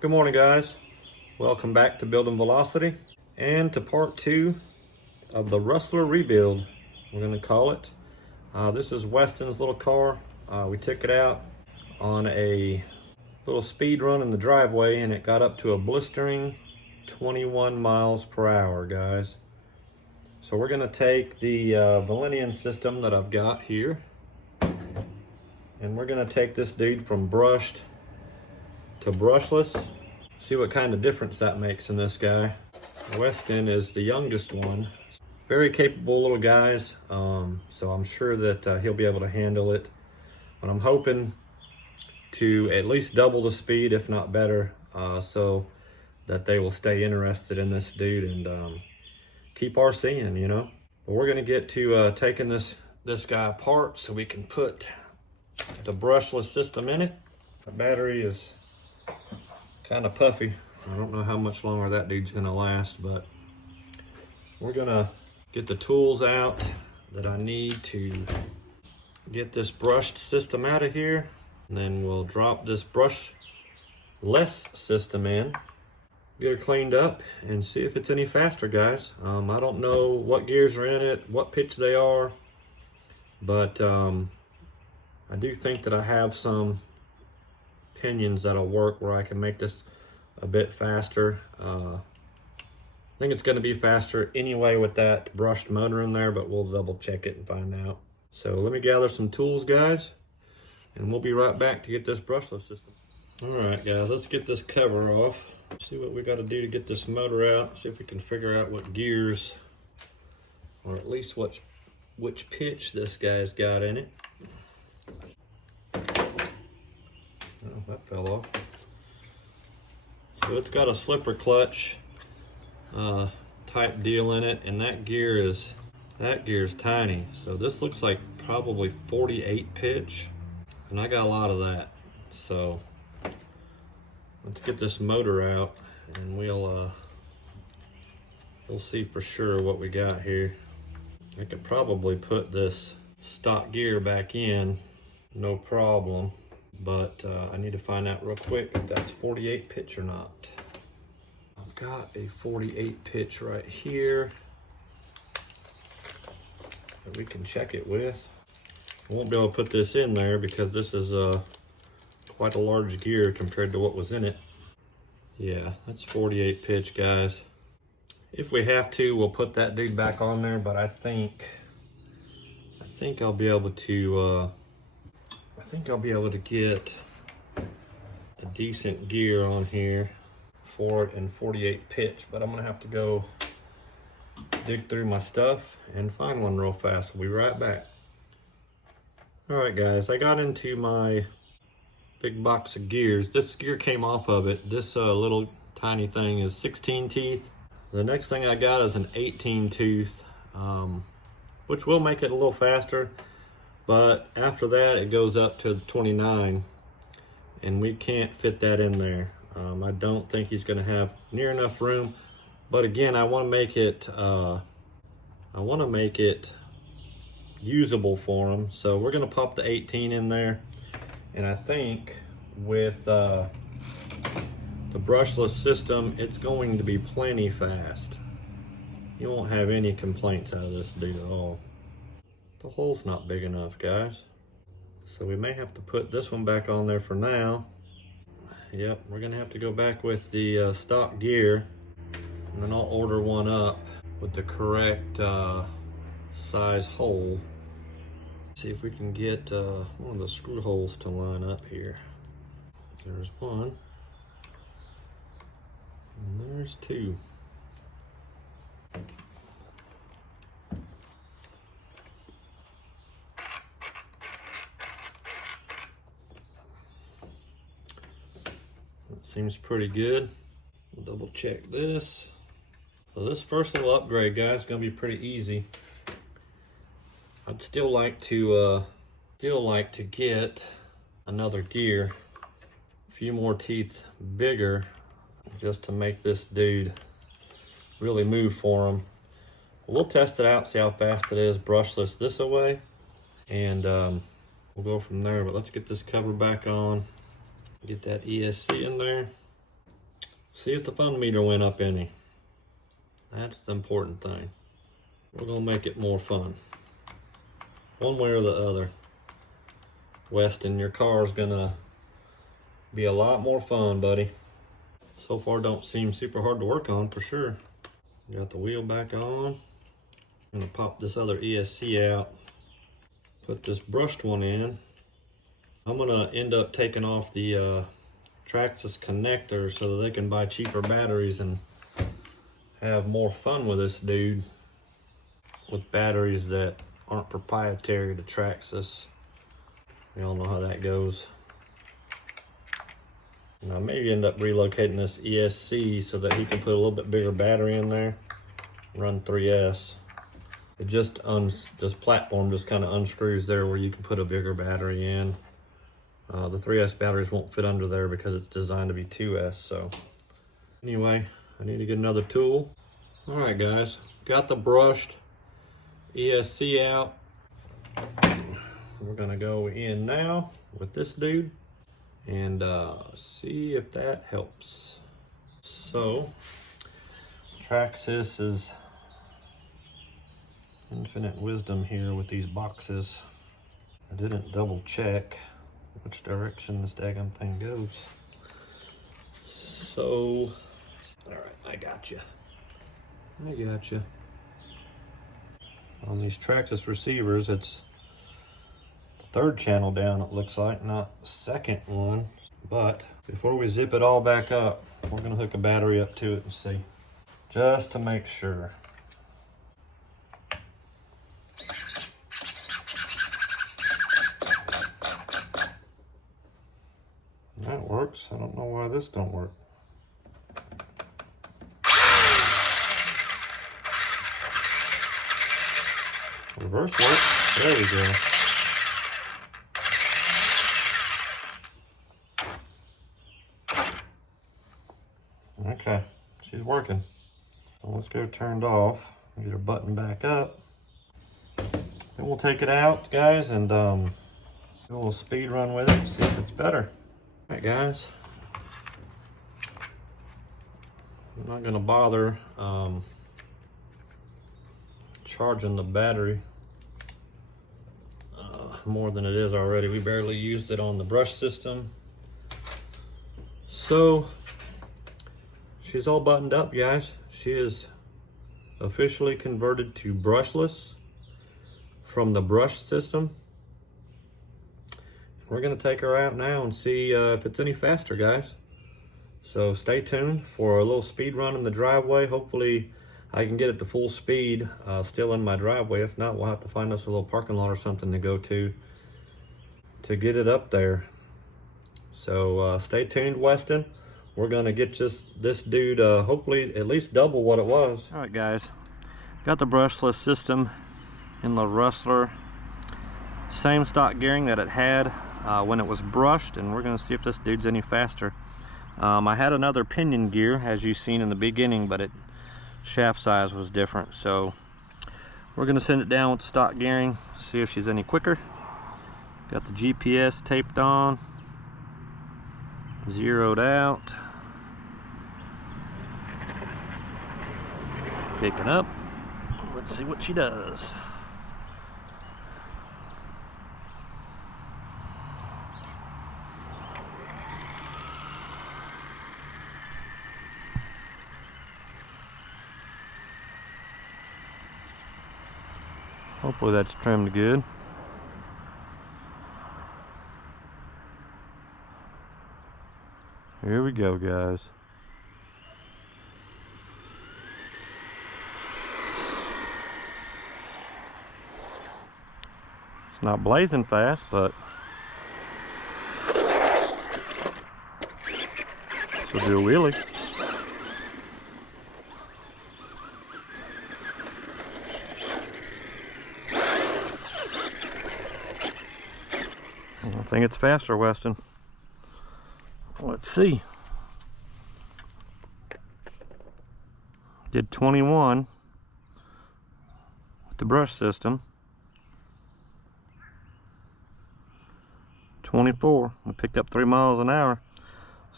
Good morning, guys. Welcome back to Building Velocity and to part 2 of the Rustler rebuild, we're going to call it. This is Weston's little car. We took it out on a little speed run in the driveway and it got up to a blistering 21 miles per hour, guys. So we're going to take the Valenian system that I've got here and we're going to take this dude from brushed to brushless. See what kind of difference that makes in this guy. Weston is the youngest one. Very capable little guys, so I'm sure that he'll be able to handle it. But I'm hoping to at least double the speed, if not better, so that they will stay interested in this dude and keep RCing, you know. But we're gonna get to taking this guy apart so we can put the brushless system in it. The battery is kind of puffy. I don't know how much longer that dude's gonna last, but we're gonna get the tools out that I need to get this brushed system out of here. And then we'll drop this brushless system in, get it cleaned up, and see if it's any faster, guys. I don't know what gears are in it, what pitch they are, but I do think that I have some pinions that'll work where I can make this a bit faster. I think it's going to be faster anyway with that brushed motor in there, but we'll double check it and find out. So let me gather some tools, guys, and we'll be right back to get this brushless system. All right, guys, let's get this cover off. See what we got to do to get this motor out. See if we can figure out what gears, or at least which pitch this guy's got in it. Oh, that fell off. So it's got a slipper clutch type deal in it, and that gear's tiny. So this looks like probably 48 pitch, and I got a lot of that. So let's get this motor out, and we'll see for sure what we got here. I could probably put this stock gear back in, no problem. But I need to find out real quick if that's 48 pitch or not. I've got a 48 pitch right here that we can check it with. I won't be able to put this in there because this is quite a large gear compared to what was in it. Yeah, that's 48 pitch, guys. If we have to, we'll put that dude back on there, but I think I'll be able to get a decent gear on here for it in 48 pitch, but I'm gonna have to go dig through my stuff and find one real fast. We'll be right back. All right, guys, I got into my big box of gears. This gear came off of it. This little tiny thing is 16 teeth. The next thing I got is an 18 tooth, which will make it a little faster. But after that, it goes up to 29, and we can't fit that in there. I don't think he's going to have near enough room. But again, I want to make it usable for him. So we're going to pop the 18 in there, and I think with the brushless system, it's going to be plenty fast. You won't have any complaints out of this dude at all. The hole's not big enough, guys. So we may have to put this one back on there for now. Yep, we're gonna have to go back with the stock gear, and then I'll order one up with the correct size hole. See if we can get one of the screw holes to line up here. There's one, and there's two. Seems pretty good. We'll double check this. So this first little upgrade, guys, is gonna be pretty easy. I'd still like to get another gear, a few more teeth bigger, just to make this dude really move for him. We'll test it out, see how fast it is brushless this away, and we'll go from there. But let's get this cover back on, get that ESC in there. See if the fun meter went up any. That's the important thing. We're gonna make it more fun. One way or the other. Weston, your car's gonna be a lot more fun, buddy. So far don't seem super hard to work on for sure. Got the wheel back on. I'm gonna pop this other ESC out. Put this brushed one in. I'm gonna end up taking off the Traxxas connector so that they can buy cheaper batteries and have more fun with this dude with batteries that aren't proprietary to Traxxas. We all know how that goes. And I maybe end up relocating this ESC so that he can put a little bit bigger battery in there. Run 3S. It just this platform just kind of unscrews there where you can put a bigger battery in. The 3S batteries won't fit under there because it's designed to be 2S. So anyway, I need to get another tool. All right, guys, got the brushed ESC out. We're gonna go in now with this dude and see if that helps. So Traxxas is infinite wisdom here with these boxes. I didn't double check which direction this daggum thing goes. So, all right, I got you. On these Traxxas receivers, it's the third channel down, it looks like, not the second one. But before we zip it all back up, we're gonna hook a battery up to it and see, just to make sure. That works. I don't know why this don't work. Reverse works. There we go. Okay, she's working. So let's go turned off. Get her button back up. Then we'll take it out, guys, and do a little speed run with it and see if it's better. All right, guys. I'm not gonna bother charging the battery more than it is already. We barely used it on the brush system. So she's all buttoned up, guys. She is officially converted to brushless from the brush system. We're gonna take her out now and see if it's any faster, guys. So stay tuned for a little speed run in the driveway. Hopefully I can get it to full speed still in my driveway. If not, we'll have to find us a little parking lot or something to go to get it up there. So stay tuned, Weston. We're gonna get this dude hopefully at least double what it was. All right, guys, got the brushless system in the Rustler. Same stock gearing that it had when it was brushed, and we're gonna see if this dude's any faster. I had another pinion gear, as you've seen in the beginning, but it shaft size was different. So we're gonna send it down with stock gearing, see if she's any quicker. Got the GPS taped on, zeroed out, picking up. Let's see what she does. Hopefully that's trimmed good. Here we go, guys. It's not blazing fast, but she'll do a wheelie. I think it's faster, Weston. Let's see. Did 21 with the brush system. 24. We picked up 3 miles an hour.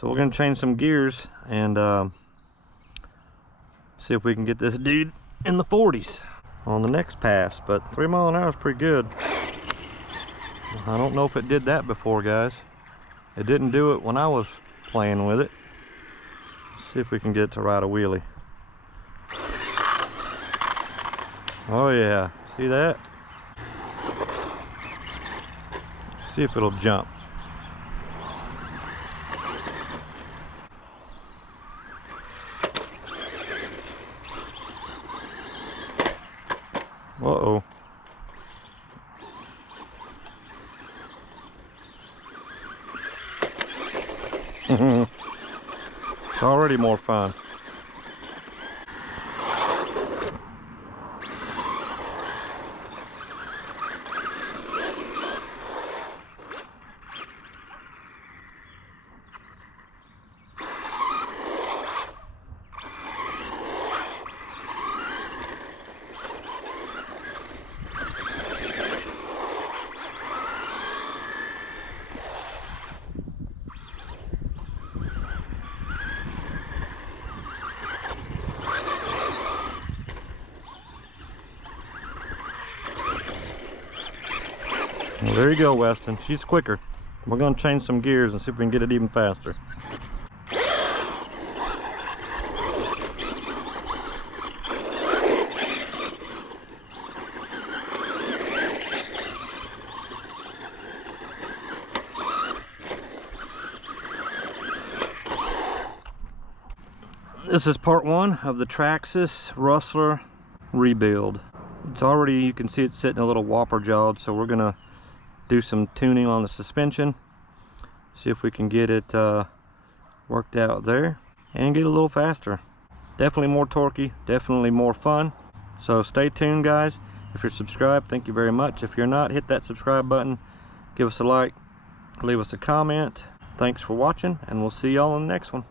So we're gonna change some gears and see if we can get this dude in the 40s on the next pass. But 3 miles an hour is pretty good. I don't know if it did that before, guys. It didn't do it when I was playing with it. Let's see if we can get it to ride a wheelie. Oh yeah, see that? See if it'll jump. Uh-oh. It's already more fun. Well, there you go, Weston. She's quicker. We're going to change some gears and see if we can get it even faster. This is part 1 of the Traxxas Rustler rebuild. It's already, you can see it's sitting a little whopper jawed, so we're gonna do some tuning on the suspension, see if we can get it worked out there and get a little faster. Definitely more torquey, definitely more fun. So stay tuned, guys. If you're subscribed, thank you very much. If you're not, hit that subscribe button, give us a like, leave us a comment. Thanks for watching, and we'll see y'all in the next one.